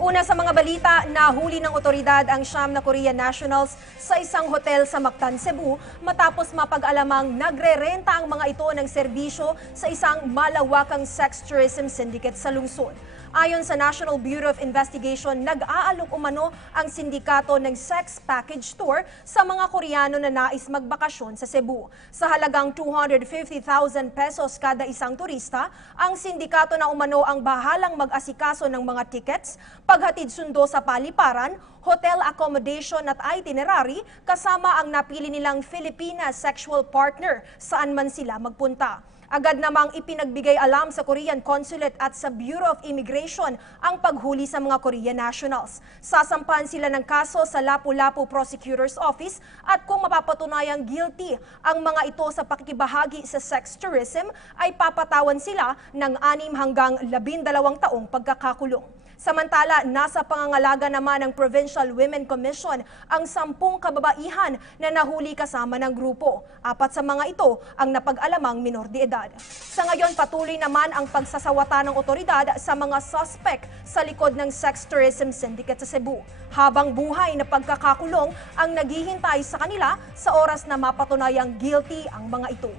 Una sa mga balita, nahuli ng otoridad ang 9 na Korean nationals sa isang hotel sa Mactan, Cebu matapos mapag-alamang nagrerenta ang mga ito ng serbisyo sa isang malawakang sex tourism syndicate sa lungsod. Ayon sa National Bureau of Investigation, nag-aalok umano ang sindikato ng sex package tour sa mga Koreano na nais magbakasyon sa Cebu. Sa halagang 250,000 pesos kada isang turista, ang sindikato na umano ang bahalang mag-asikaso ng mga tickets, paghatid sundo sa paliparan, hotel accommodation at itinerary kasama ang napili nilang Filipina sexual partner saan man sila magpunta. Agad namang ipinagbigay alam sa Korean Consulate at sa Bureau of Immigration ang paghuli sa mga Korean nationals. Sasampahan sila ng kaso sa Lapu-Lapu Prosecutor's Office at kung mapapatunayang guilty ang mga ito sa pakikibahagi sa sex tourism ay papatawan sila ng 6 hanggang 12 taong pagkakakulong. Samantala, nasa pangangalaga naman ng Provincial Women Commission ang 10 kababaihan na nahuli kasama ng grupo. 4 sa mga ito ang napag-alamang minor de edad. Sa ngayon, patuloy naman ang pagsasawata ng otoridad sa mga suspect sa likod ng sex tourism syndicate sa Cebu. Habang buhay na pagkakakulong ang naghihintay sa kanila sa oras na mapatunayang guilty ang mga ito.